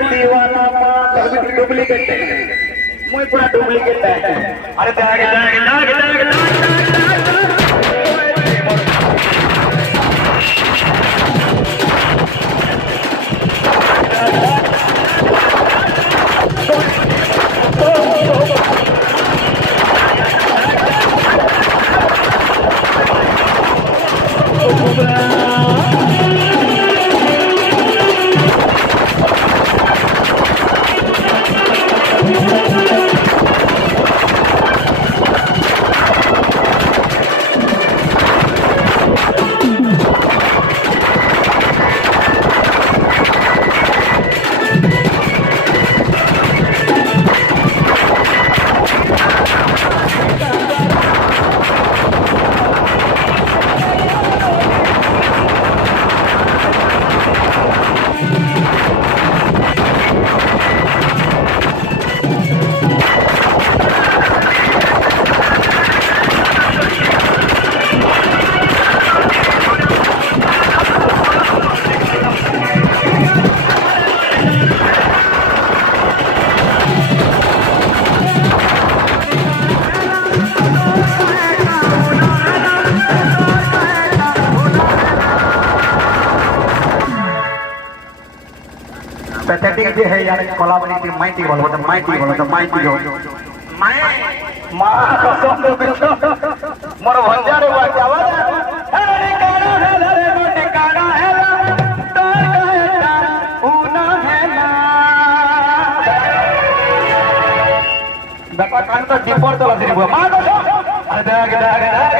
दीवाना मां डुप्लीकेट मुई पूरा डुप्लीकेट है अरे दाग पैथेटिक जे है यार कोलाबरेटिव माइटी बोलो तो माइटी हो मैं मां कसम तो बिल्कुल मोर भंजा रे बा क्या बात है रे काना है रे मोटे काना है तो कहता ऊना है ना देखो कान तो डिपर तो लसी बुआ मां तो अरे दाग